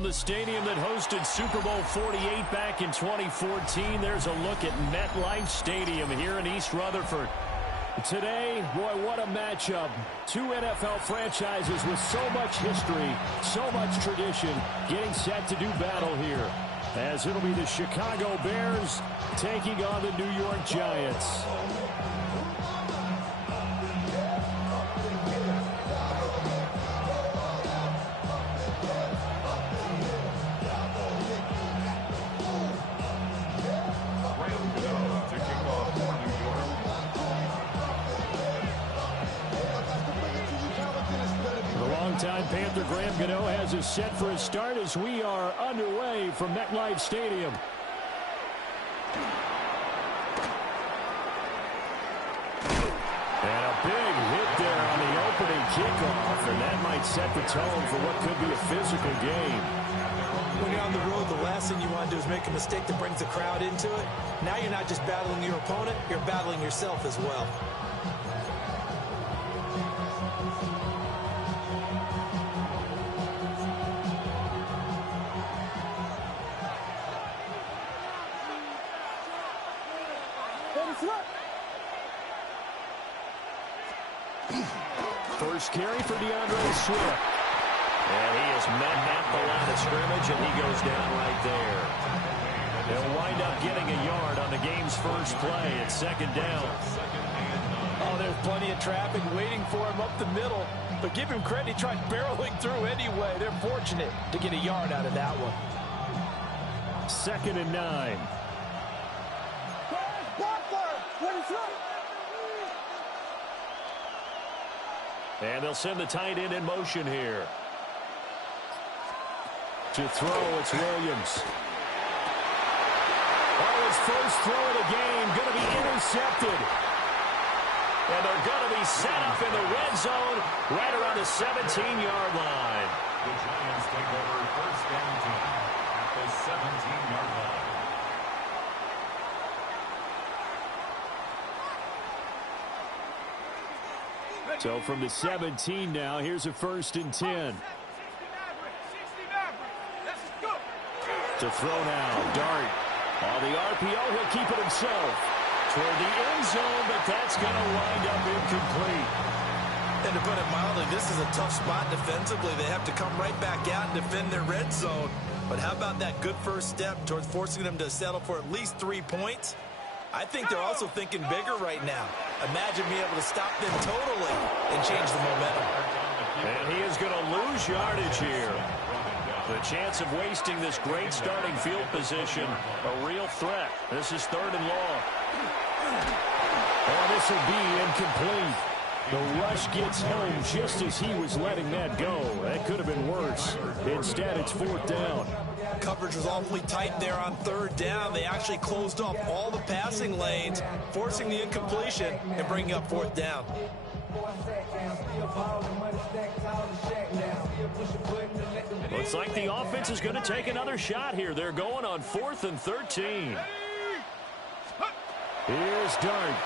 From the stadium that hosted Super Bowl 48 back in 2014, there's a look at MetLife Stadium here in East Rutherford. Today, boy, what a matchup. Two NFL franchises with so much history, so much tradition, getting set to do battle here. As it'll be the Chicago Bears taking on the New York Giants. Panther Graham Gano has us set for a start as we are underway from MetLife Stadium. And a big hit there on the opening kickoff, and that might set the tone for what could be a physical game. When you're on the road, the last thing you want to do is make a mistake that brings the crowd into it. Now you're not just battling your opponent, you're battling yourself as well. First carry for DeAndre Swift. And he has met at the line of scrimmage, and he goes down right there. They'll wind up getting a yard on the game's first play at second down. Oh, there's plenty of traffic waiting for him up the middle. But give him credit, he tried barreling through anyway. They're fortunate to get a yard out of that one. 2nd and 9. And they'll send the tight end in motion here. To throw, it's Williams. Oh, his first throw of the game, going to be intercepted. And they're going to be set up in the red zone right around the 17-yard line. The Giants take over 1st and 10 at the 17-yard line. So from the 17 now, here's a 1st and 10. To throw now, Dart. On the RPO, he'll keep it himself. Toward the end zone, but that's going to wind up incomplete. And to put it mildly, this is a tough spot defensively. They have to come right back out and defend their red zone. But how about that good first step towards forcing them to settle for at least 3 points? I think they're also thinking bigger right now. Imagine being able to stop them totally and change the momentum. And he is going to lose yardage here. The chance of wasting this great starting field position, a real threat. This is 3rd and long. And this will be incomplete. The rush gets home just as he was letting that go. That could have been worse. Instead, it's 4th down. Coverage was awfully tight there on 3rd down. They actually closed off all the passing lanes, forcing the incompletion and bringing up 4th down. Looks like the offense is going to take another shot here. They're going on 4th and 13. Here's Dart.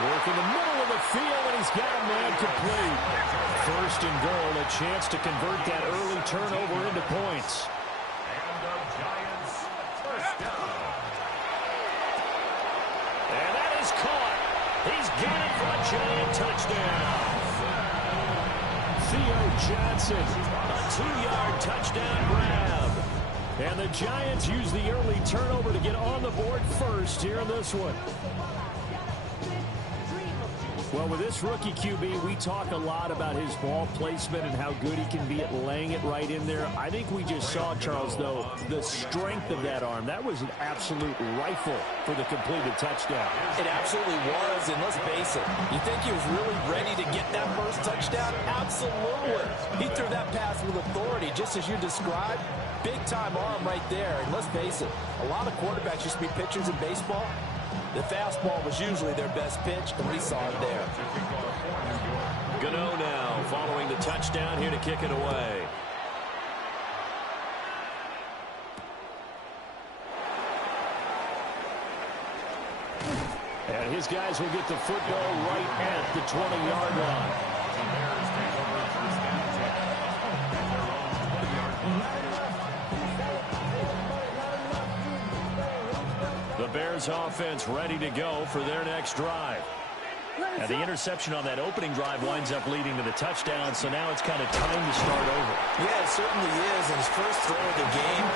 Work in the middle of the field, and he's got a man complete. 1st and goal, a chance to convert that early turnover into points. And the Giants 1st down. And that is caught. He's got it for a Giant touchdown. Theo Johnson, a 2-yard touchdown grab. And the Giants use the early turnover to get on the board first here in this one. Well, with this rookie QB, we talk a lot about his ball placement and how good he can be at laying it right in there. I think we just saw, Charles, though, the strength of that arm. That was an absolute rifle for the completed touchdown. It absolutely was, and let's face it, you think he was really ready to get that first touchdown? Absolutely. He threw that pass with authority, just as you described. Big-time arm right there, and let's face it, a lot of quarterbacks used to be pitchers in baseball. The fastball was usually their best pitch, and we saw it there. Gano now following the touchdown here to kick it away. And his guys will get the football right at the 20-yard line. Bears offense ready to go for their next drive. And the interception on that opening drive winds up leading to the touchdown, so now it's kind of time to start over. Yeah, it certainly is, and his first throw of the game.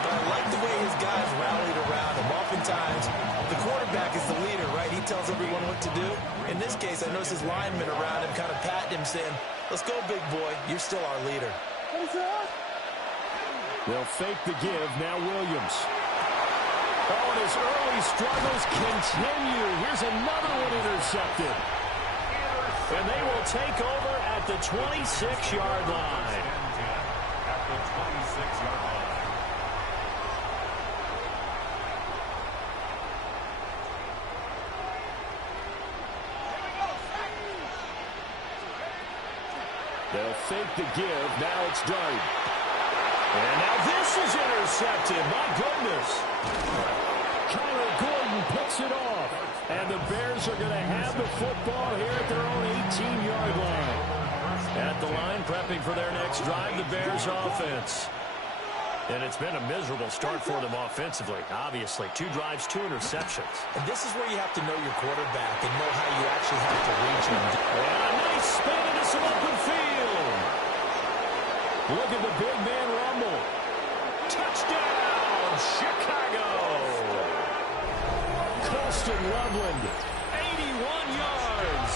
But I like the way his guys rallied around him. Oftentimes, the quarterback is the leader, right? He tells everyone what to do. In this case, I noticed his linemen around him kind of patting him, saying, "Let's go, big boy. You're still our leader." They'll fake the give. Now Williams. Oh, and his early struggles continue. Here's another one intercepted. And they will take over at the 26-yard line. At the 26-yard line. They'll fake the give. Now it's Dart. And now this is intercepted. My goodness. Kyler Gordon picks it off. And the Bears are going to have the football here at their own 18-yard line. At the line, prepping for their next drive, the Bears offense. And it's been a miserable start for them offensively, obviously. 2 drives, 2 interceptions. And this is where you have to know your quarterback and know how you actually have to reach him. And a nice spin into some open field. Look at the big man rumble. Touchdown, Chicago. Colston Loveland, 81 yards.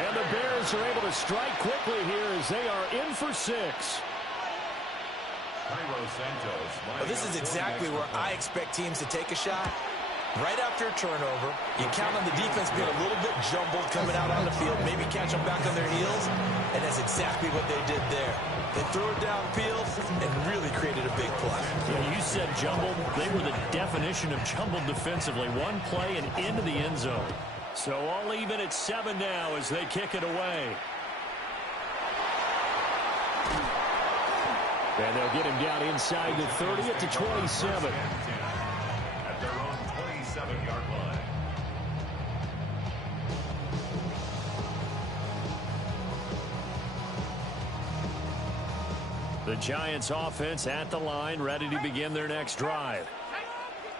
And the Bears are able to strike quickly here as they are in for 6. Well, this is exactly where I expect teams to take a shot. Right after a turnover, you count on the defense being a little bit jumbled coming out on the field, maybe catch them back on their heels, and that's exactly what they did there. They threw it downfield and really created a big play. Yeah, you said jumbled. They were the definition of jumbled defensively. One play and into the end zone. So all even at 7 now as they kick it away. And they'll get him down inside the 30 at the 27. At their own 27-yard line. The Giants offense at the line, ready to begin their next drive.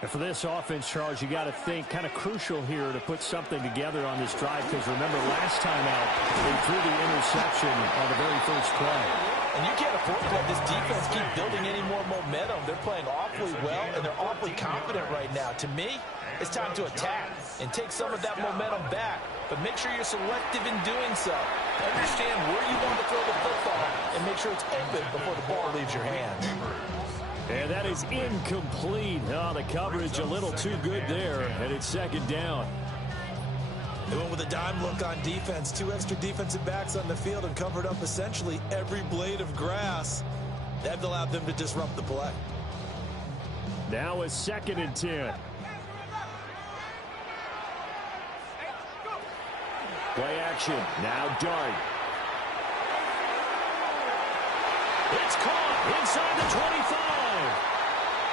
And for this offense, Charles, you got to think kind of crucial here to put something together on this drive, because remember last time out, they threw the interception on the very first play. And you can't afford to let this defense keep building any more momentum. They're playing awfully well, and they're awfully confident right now. To me, it's time to attack and take some of that momentum back. But make sure you're selective in doing so. Understand where you want to throw the football and make sure it's open before the ball leaves your hands. And that is incomplete. Oh, the coverage a little too good there, and it's second down. They went with a dime look on defense. 2 extra defensive backs on the field and covered up essentially every blade of grass. That allowed them to disrupt the play. Now a 2nd and 10. Play action. Now Dart. It's caught inside the 25.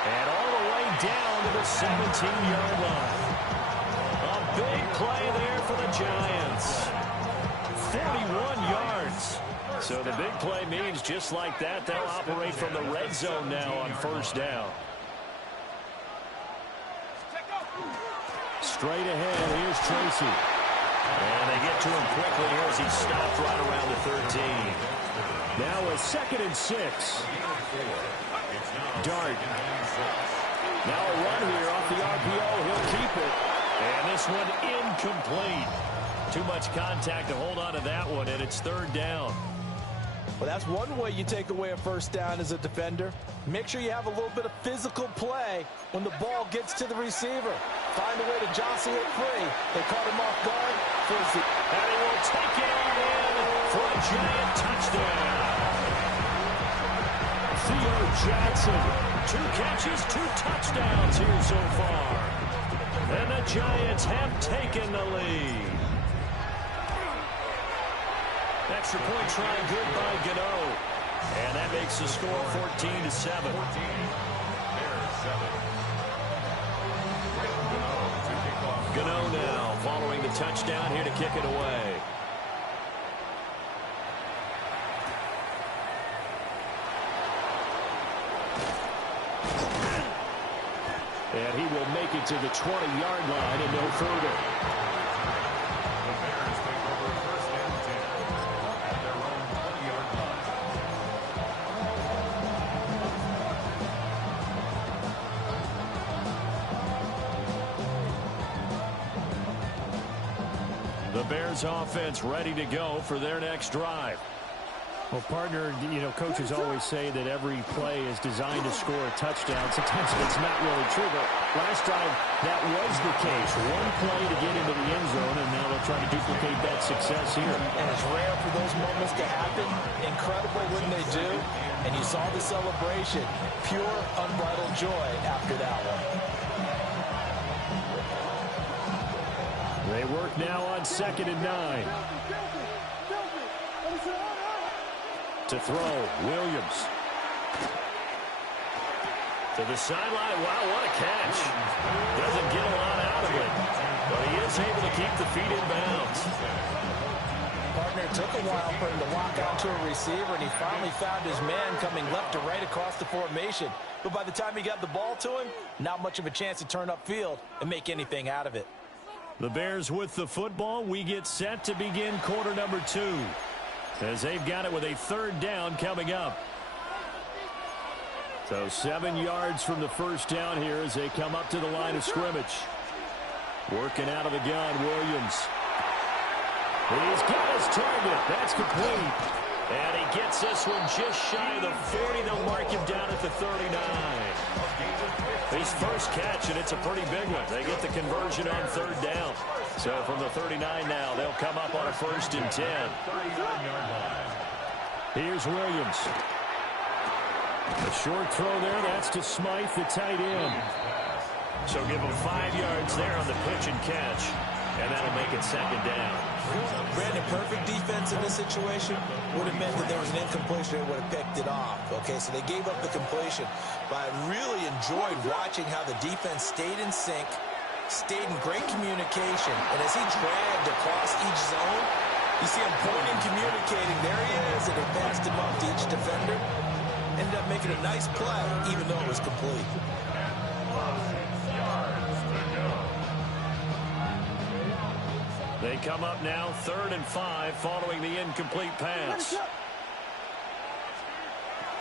And all the way down to the 17-yard line. A big play there for the Giants. 41 yards. So the big play means just like that, they'll operate from the red zone now on first down. Straight ahead, here's Tracy. And they get to him quickly here as he stopped right around the 13. Now a 2nd and 6. Dart. Now a run here off the RPO. He'll keep it. And this one incomplete. Too much contact to hold on to that one, and it's 3rd down. Well, that's one way you take away a first down as a defender. Make sure you have a little bit of physical play when the ball gets to the receiver. Find a way to jostle it free. They caught him off guard. And he will take it on in for a giant touchdown. Theo Jackson, 2 catches, 2 touchdowns here so far. And the Giants have taken the lead. Extra point try good by Gano. And that makes the score 14-7. Gano now following the touchdown here to kick it away. And he will make it to the 20-yard line and no further. The Bears take over first and 10 at their own 20-yard line. The Bears offense ready to go for their next drive. Well, partner, you know, coaches always say that every play is designed to score a touchdown. Sometimes it's not really true, but last drive, that was the case. One play to get into the end zone, and now they'll try to duplicate that success here. And it's rare for those moments to happen. Incredible when they do. And you saw the celebration. Pure, unbridled joy after that one. They work now on 2nd and 9. To throw, Williams. To the sideline. Wow, what a catch. Doesn't get a lot out of it, but he is able to keep the feet in bounds. Partner, it took a while for him to lock onto a receiver, and he finally found his man coming left to right across the formation. But by the time he got the ball to him, not much of a chance to turn upfield and make anything out of it. The Bears with the football. We get set to begin quarter number 2. As they've got it with a 3rd down coming up. So 7 yards from the first down here as they come up to the line of scrimmage. Working out of the gun, Williams. He's got his target. That's complete. And he gets this one just shy of the 40. They'll mark him down at the 39. His first catch, and it's a pretty big one. They get the conversion on 3rd down. So from the 39 now, they'll come up on a 1st and 10. Here's Williams. A short throw there. That's to Smythe, the tight end. So give him 5 yards there on the pitch and catch. And that'll make it 2nd down. Brandon, perfect defense in this situation would have meant that there was an incompletion. They would have picked it off. Okay, so they gave up the completion. But I really enjoyed watching how the defense stayed in sync, stayed in great communication. And as he dragged across each zone, you see him pointing, communicating. There he is, and he passed him up to each defender. Ended up making a nice play, even though it was complete. They come up now 3rd and 5 following the incomplete pass.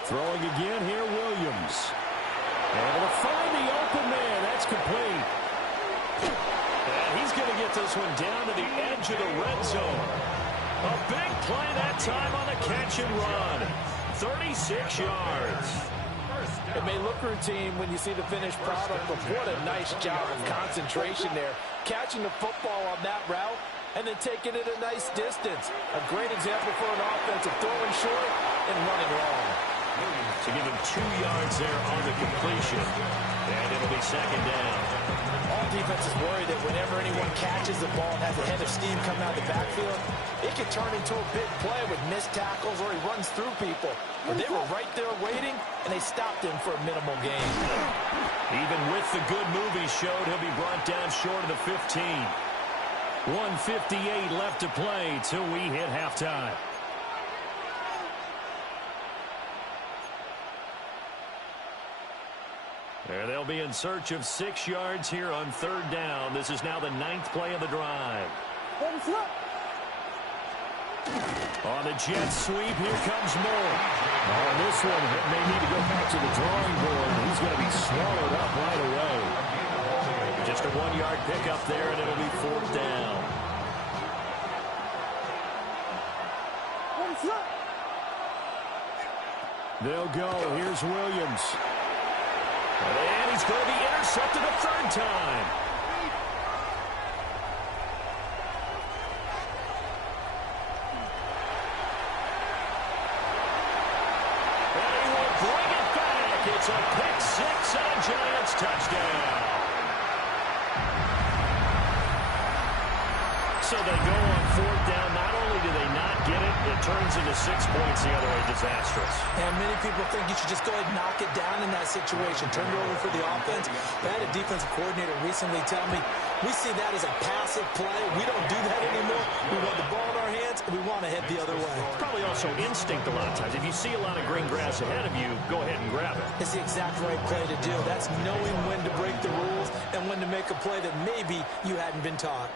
Throwing again here, Williams. Able to find the open man. That's complete. And he's going to get this one down to the edge of the red zone. A big play that time on the catch and run. 36 yards. It may look routine when you see the finished product, but what a nice job of concentration there. Catching the football on that route and then taking it a nice distance. A great example for an offensive throwing short and running long. To give him 2 yards there on the completion. And it'll be 2nd down. All defenses worry that whenever anyone catches the ball and has a head of steam coming out of the backfield, it can turn into a big play with missed tackles or he runs through people. But they were right there waiting, and they stopped him for a minimal gain. Even with the good move he showed, he'll be brought down short of the 15. 1:58 left to play till we hit halftime. And they'll be in search of 6 yards here on 3rd down. This is now the 9th play of the drive. On the jet sweep, here comes Moore. On this one, may need to go back to the drawing board. He's going to be swallowed up right away. Just a 1-yard pickup there, and it'll be 4th down. They'll go. Here's Williams. And he's going to be intercepted a 3rd time. And he will bring it back. It's a pick 6 and a Giants touchdown. So they go on 4th down. Not only do they not get it, it turns into 6 points the other way. Disastrous. And many people think you should just go ahead and knock it down in that situation. Turn it over for the offense. I had a defensive coordinator recently tell me, we see that as a passive play. We don't do that anymore. We want the ball in our hands, and we want to head the other way. Probably also instinct a lot of times. If you see a lot of green grass ahead of you, go ahead and grab it. It's the exact right play to do. That's knowing when to break the rules and when to make a play that maybe you hadn't been taught.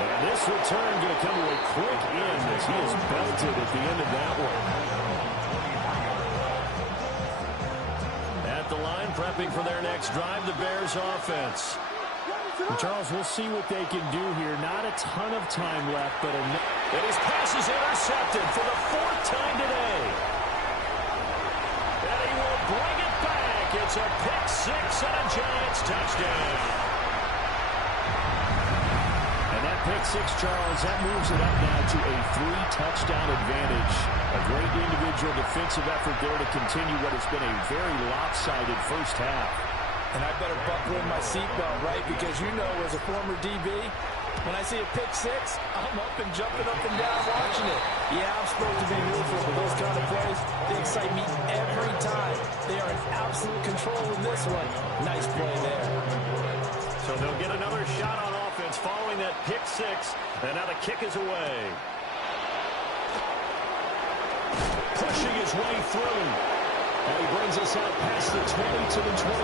And this return going to come to a quick end as he is belted at the end of that one. At the line, prepping for their next drive, the Bears offense. Charles, we'll see what they can do here. Not a ton of time left, but and his pass is intercepted for the 4th time today. And he will bring it back. It's a pick 6 and a Giants touchdown. And that pick 6, Charles, that moves it up now to a 3-touchdown advantage. A great individual defensive effort there to continue what has been a very lopsided first half. And I better buckle in my seatbelt, right? Because you know, as a former DB, when I see a pick 6, I'm up and jumping up and down watching it. Yeah, I'm supposed to be neutral, but those kind of plays, they excite me every time. They are in absolute control in this one. Nice play there. So they'll get another shot on offense following that pick 6, and now the kick is away. Pushing his way through. And he brings us out past the 20 to the 24.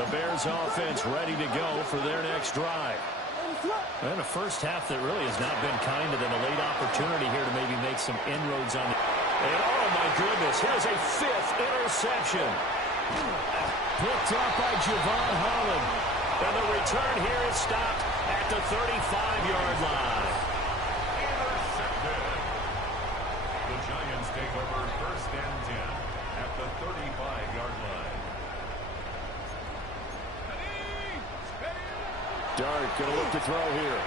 The Bears offense ready to go for their next drive. And a first half that really has not been kind of them. A late opportunity here to maybe make some inroads on it. And oh my goodness, here's a 5th interception. Picked up by Javon Holland. And the return here is stopped at the 35-yard line. Intercepted. The Giants take over 1st and 10 at the 35-yard line. Dart going to look to throw here.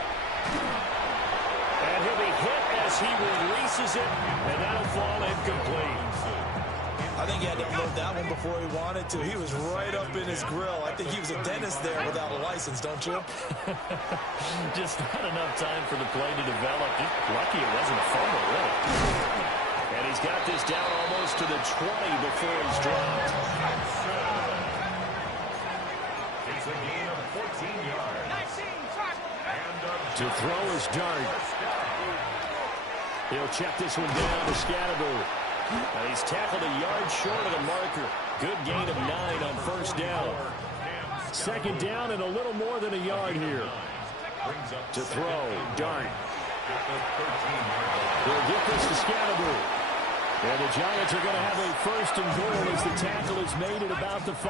And he'll be hit as he releases it, and that'll fall incomplete. I think he had to load that one before he wanted to. He was right up in his grill. I think he was a dentist there without a license, don't you? Just not enough time for the play to develop. Just lucky it wasn't a fumble, really. And he's got this down almost to the 20 before he's dropped. It's a gain of 14 yards. To throw is Dart. He'll check this one down to Scatterbo. And he's tackled a yard short of the marker. Good gain of 9 on 1st down. 2nd down and a little more than a yard here. To throw, Dart. He'll get this to Scatterbo. And the Giants are going to have a 1st and goal as the tackle is made at about the 5.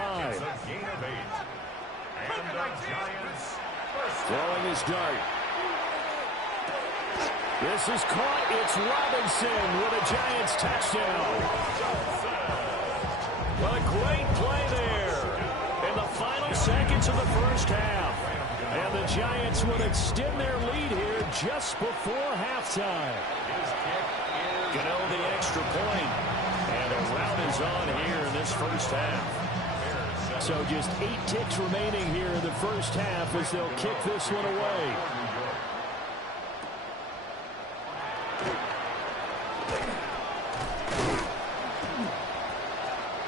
Throwing is Dart. This is caught. It's Robinson with a Giants touchdown. Well, a great play there in the final seconds of the first half. And the Giants would extend their lead here just before halftime. Gano the extra point. And a rout is on here in this first half. So just 8 ticks remaining here in the first half as they'll kick this one away.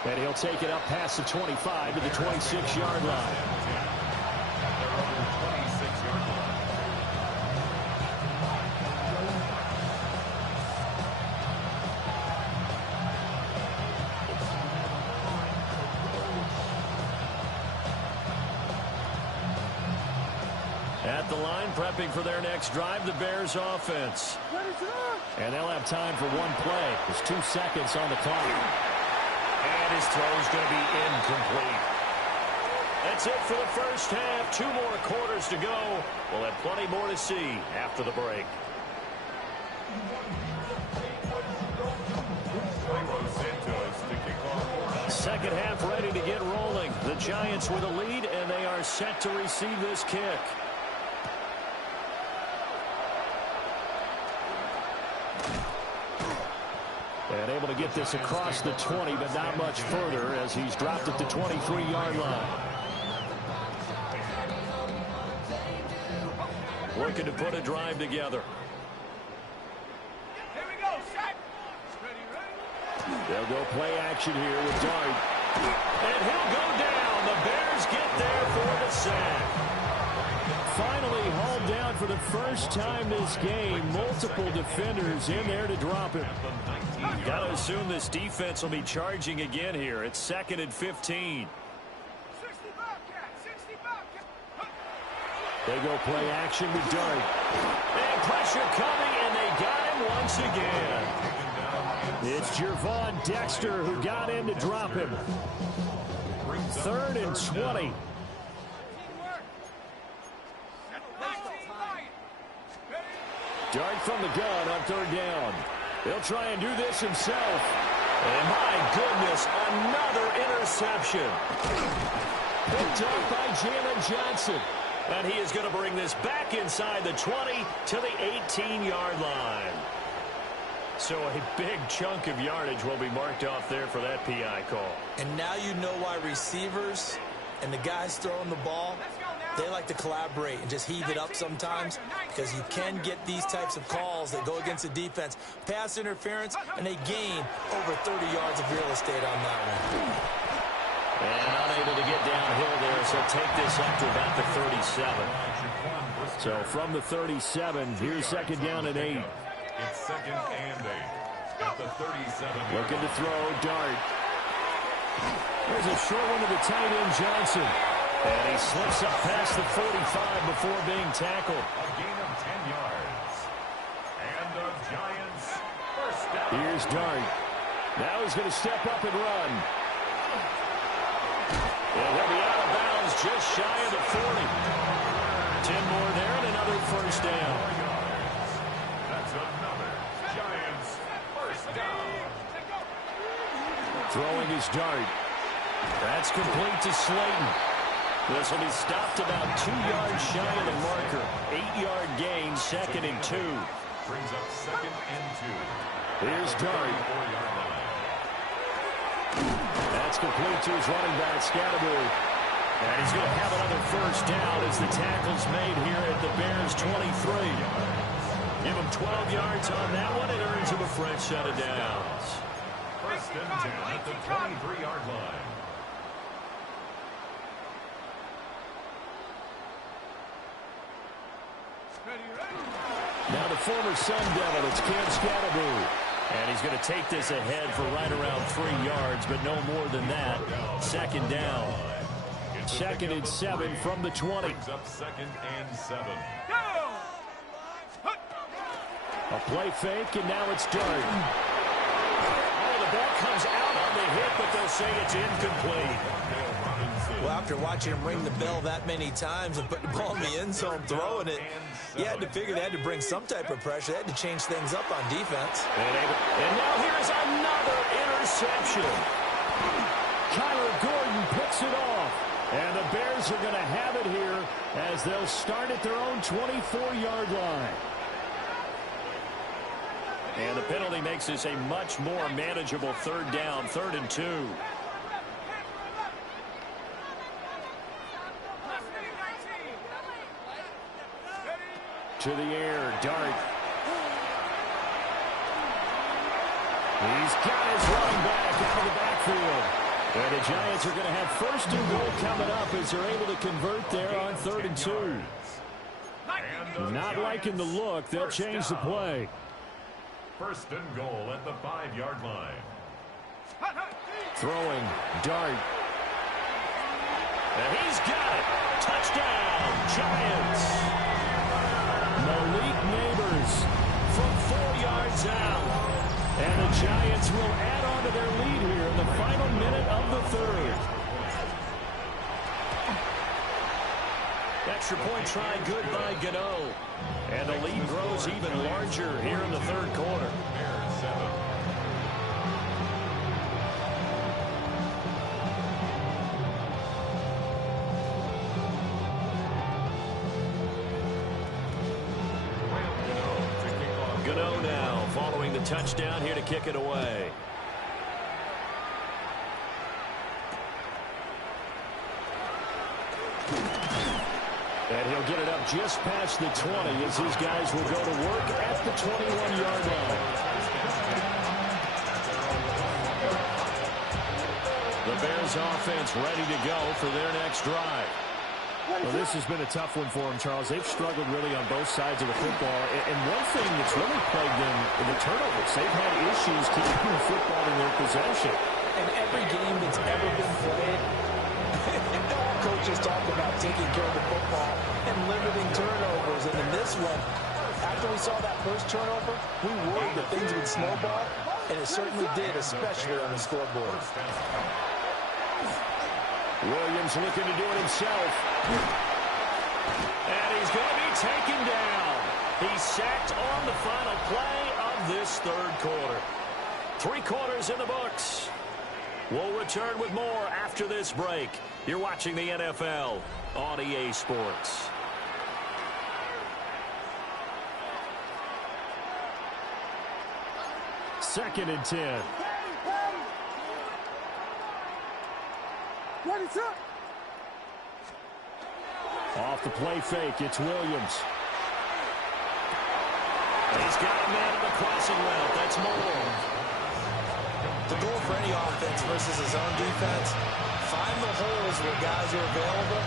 And he'll take it up past the 25 to the 26-yard line. At the line, prepping for their next drive, the Bears offense. And they'll have time for one play. There's 2 seconds on the clock. And his throw is going to be incomplete. That's it for the first half. 2 more quarters to go. We'll have plenty more to see after the break. Second half ready to get rolling. The Giants with a lead, and they are set to receive this kick. And able to get this across the 20, but not much further as he's dropped at the 23-yard line. Looking to put a drive together. Here we go, set. They'll go play action here with Dart. And he'll go down. The Bears get there for the sack. Finally hauled down for the first time this game. Multiple defenders in there to drop him. Got to assume this defense will be charging again here. It's 2nd and 15. They go play action with Dart. And pressure coming, and they got him once again. It's Gervon Dexter who got in to drop him. 3rd and 20. Dart from the gun on 3rd down. He'll try and do this himself. And my goodness, another interception. Picked up by Jalen Johnson. And he is going to bring this back inside the 20 to the 18-yard line. So a big chunk of yardage will be marked off there for that PI call. And now you know why receivers and the guys throwing the ball, they like to collaborate and just heave it up sometimes, because you can get these types of calls that go against the defense. Pass interference, and they gain over 30 yards of real estate on that one. And unable to get downhill there, so take this up to about the 37. So from the 37, here's 2nd down and 8. It's 2nd and 8 at the 37. Looking to throw, Dart. There's a short one to the tight end, Johnson. And he slips up past the 45 before being tackled. A gain of 10 yards. And the Giants first down. Here's Dart. Now he's going to step up and run. And he'll be out of bounds just shy of the 40. 10 more there and another first down. That's another Giants first down. Throwing his Dart. That's complete to Slayton. This will be stopped about 2 yards shy of the marker. 8-yard gain, 2nd and 2. Brings up 2nd and 2. Here's Dart. 4-yard line. That's complete to his running back, Scatterbury. And he's going to have another first down as the tackle's made here at the Bears' 23. Give him 12 yards on that one. It earns him a fresh set of downs. First and 10 at the 23-yard line. Now the former Sun Devil, it's Cam Scatterbury. And he's going to take this ahead for right around 3 yards, but no more than that. 2nd down. 2nd and 7 from the 20. Brings up 2nd and 7. A play fake, and now it's Dart. Oh, the ball comes out on the hit, but they'll say it's incomplete. Well, after watching him ring the bell that many times and put the ball in the end zone, throwing it, you had to figure they had to bring some type of pressure. They had to change things up on defense. And now here's another interception. Kyler Gordon picks it off. And the Bears are going to have it here as they'll start at their own 24-yard line. And the penalty makes this a much more manageable 3rd down, 3rd and 2. To the air, Dart. He's got his running back out of the backfield. And the Giants are going to have 1st and goal coming up as they're able to convert there on 3rd and 2. Not liking the look. They'll change the play. 1st and goal at the 5-yard line. Throwing, Dart. And he's got it. Touchdown, Giants. Malik Neighbors from 4 yards out. And the Giants will add on to their lead here in the final minute of the 3rd. Extra point try good by Gano. And the lead grows even larger here in the 3rd quarter. Gano now following the touchdown here to kick it away. And he'll get it up just past the 20 as his guys will go to work at the 21-yard line. Bears offense ready to go for their next drive. Well, this has been a tough one for them, Charles. They've struggled really on both sides of the football. And one thing that's really plagued them, the turnovers. They've had issues keeping the football in their possession. In every game that's ever been played, all coaches talk about taking care of the football and limiting turnovers. And in this one, after we saw that first turnover, we worried that things would snowball, and it certainly did, especially on the scoreboard. Williams looking to do it himself. And he's going to be taken down. He's sacked on the final play of this third quarter. 3 quarters in the books. We'll return with more after this break. You're watching the NFL on EA Sports. Second and 10. What is up? Off the play fake, it's Williams. He's got a man on the crossing route. That's more. The goal for any offense versus his own defense, find the holes where guys are available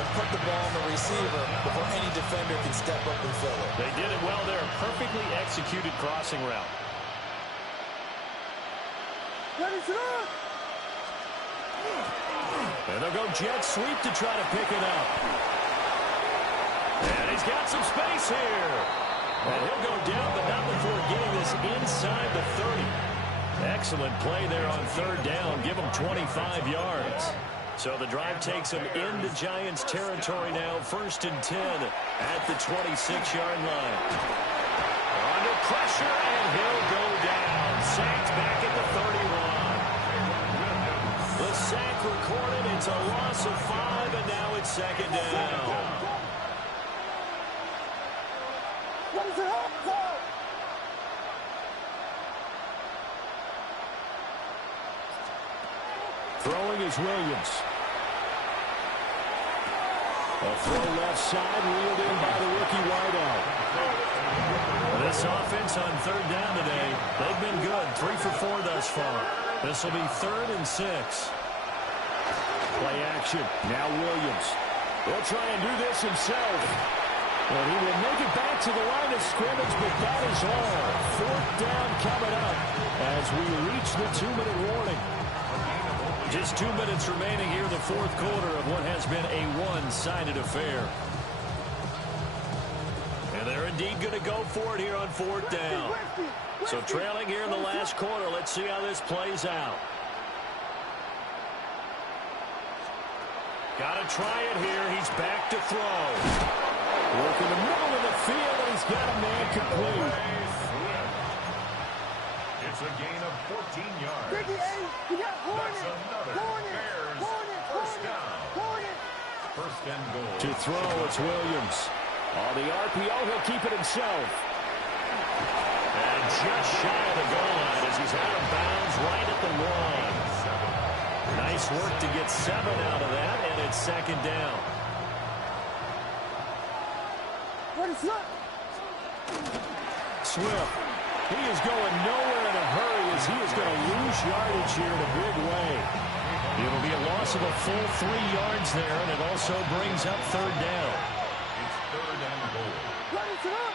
and put the ball on the receiver before any defender can step up and fill it. They did it well there. Perfectly executed crossing route. What is up? And they'll go jet sweep to try to pick it up. And he's got some space here. And he'll go down, but not before getting this inside the 30. Excellent play there on third down. Give him 25 yards. So the drive takes him into Giants territory now. 1st and 10 at the 26-yard line. Under pressure, and he'll go down. Sacked back at the 31. The sack recorded. It's a loss of 5, and now it's 2nd down. What is it? Throwing is Williams. A throw left side, reeled in by the rookie wideout. This offense on third down today, they've been good. 3 for 4 thus far. This will be 3rd and 6. Play action. Now Williams. He'll try and do this himself. And he will make it back to the line of scrimmage, but that is all. 4th down coming up as we reach the 2-minute warning. Just 2 minutes remaining here in the 4th quarter of what has been a one-sided affair. And they're indeed going to go for it here on 4th down. So trailing here in the last quarter. Let's see how this plays out. Got to try it here. He's back to throw. Work in the middle of the field, and he's got a man complete. It's a gain of 14 yards. You got That's another Bears first down. First and goal. To throw, it's Williams. On the RPO, he'll keep it himself. And just shy of the goal line as he's out of bounds right at the 1. Nice work to get 7 out of that, and it's 2nd down. What is up? Swift. He is going nowhere in a hurry as he is going to lose yardage here in a big way. It'll be a loss of a full 3 yards there, and it also brings up 3rd down. It's 3rd and goal. What is up?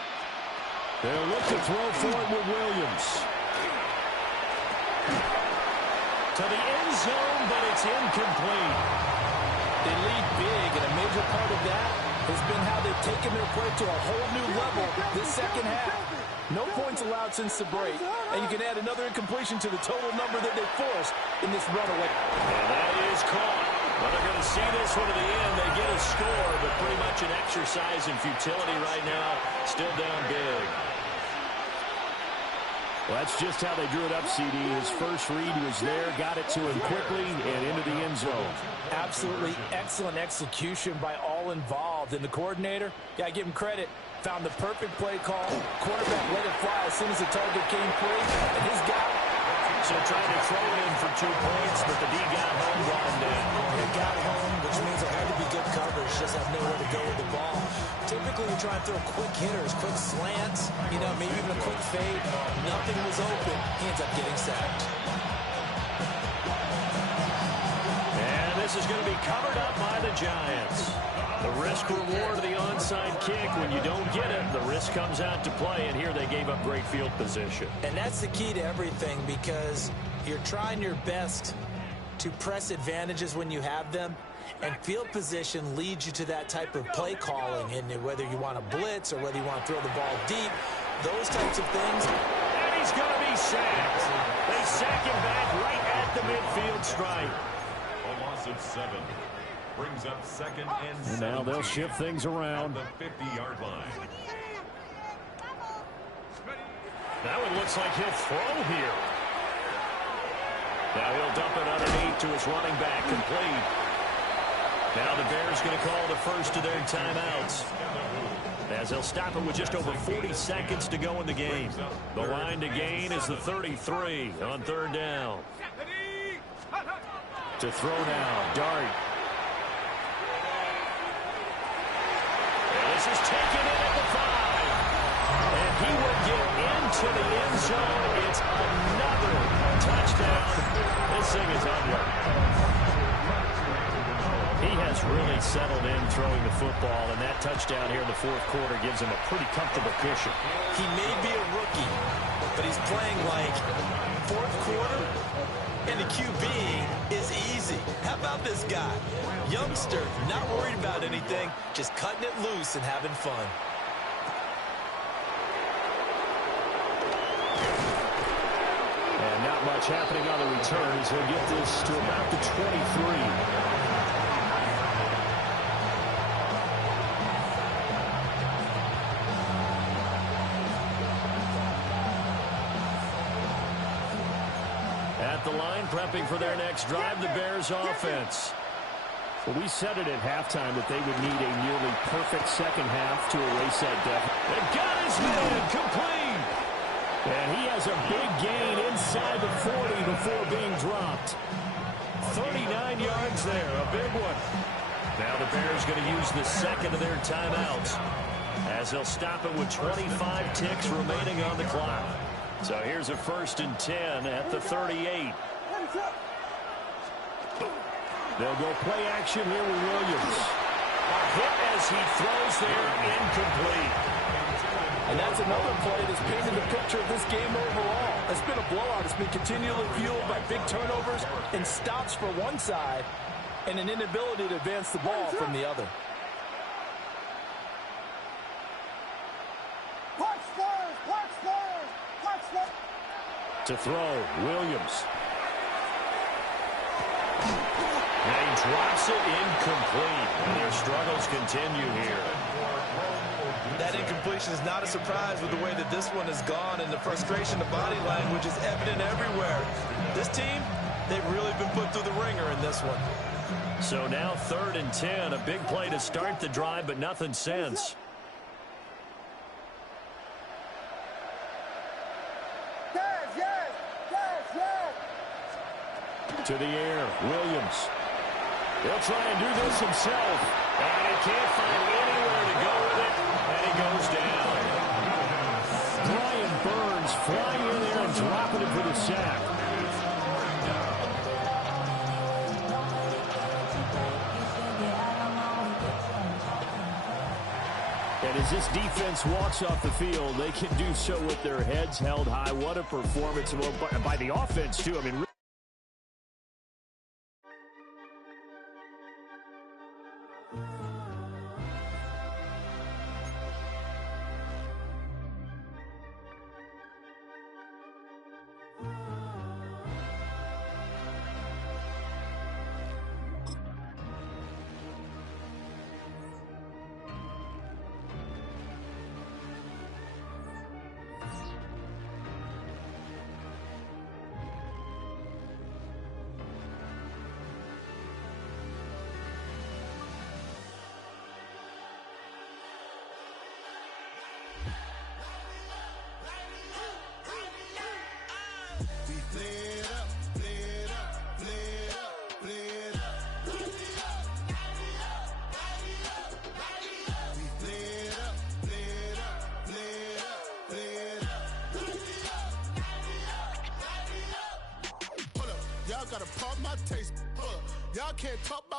They'll look to throw for it with Williams. To the end zone, but it's incomplete. They lead big, and a major part of that has been how they've taken their play to a whole new level this second half. No points allowed since the break, and you can add another incompletion to the total number that they forced in this runaway. And that is caught. Well, they're going to see this one to the end. They get a score, but pretty much an exercise in futility right now. Still down big. Well, that's just how they drew it up, CD. His first read was there, got it to him quickly, and into the end zone. Absolutely excellent execution by all involved. And the coordinator, got to give him credit, found the perfect play call. Quarterback let it fly as soon as the target came free, and his guy. So trying to throw it in for 2 points, but the D got home, brought him down. It got home, which means it had to be good coverage. Just have nowhere to go with the ball. Typically, you try and throw quick hitters, quick slants, maybe even a quick fade. Nothing was open. He ends up getting sacked. is going to be covered up by the Giants. The risk reward of the onside kick. When you don't get it, the risk comes out to play, and here they gave up great field position. And that's the key to everything, because you're trying your best to press advantages when you have them, and field position leads you to that type of play calling, and whether you want to blitz or whether you want to throw the ball deep, those types of things. And he's going to be sacked. They sack him back right at the midfield stripe. A loss of 7 brings up second and now they'll shift things around. at the 50-yard line. That one looks like he'll throw here. Now he'll dump it underneath to his running back, complete. Now the Bears going to call the first of their timeouts, as they'll stop it with just over 40 seconds to go in the game. The line to gain is the 33 on third down. To throw now, Dart. And this is taken in at the 5. And he will get into the end zone. It's another touchdown. This thing is under. He has really settled in throwing the football, and that touchdown here in the fourth quarter gives him a pretty comfortable cushion. He may be a rookie, but he's playing like fourth quarter, and the QB is easy. How about this guy? Youngster, not worried about anything, just cutting it loose and having fun. And not much happening on the returns. He'll get this to about the 23. At the line, prepping for their next drive, the Bears offense. Well, we said it at halftime that they would need a nearly perfect second half to erase that deficit. They've got his man complete. And he has a big gain inside the 40 before being dropped. 39 yards there, a big one. Now the Bears going to use the second of their timeouts, as they'll stop it with 25 ticks remaining on the clock. So here's a 1st and 10 at the 38. They'll go play action here with Williams. A hit as he throws there, incomplete. And that's another play that's painted the picture of this game overall. It's been a blowout. It's been continually fueled by big turnovers and stops for one side and an inability to advance the ball from the other. To throw, Williams. And he drops it incomplete. And their struggles continue here. That incompletion is not a surprise with the way that this one has gone, and the frustration of body language is evident everywhere. This team, they've really been put through the ringer in this one. So now 3rd and 10, a big play to start the drive, but nothing since. To the air, Williams. He'll try and do this himself. And he can't find anywhere to go with it. And he goes down. Brian Burns flying in there and dropping it for the sack. And as this defense walks off the field, they can do so with their heads held high. What a performance by the offense, too. I mean, Y'all gotta pump my taste. Y'all can't talk about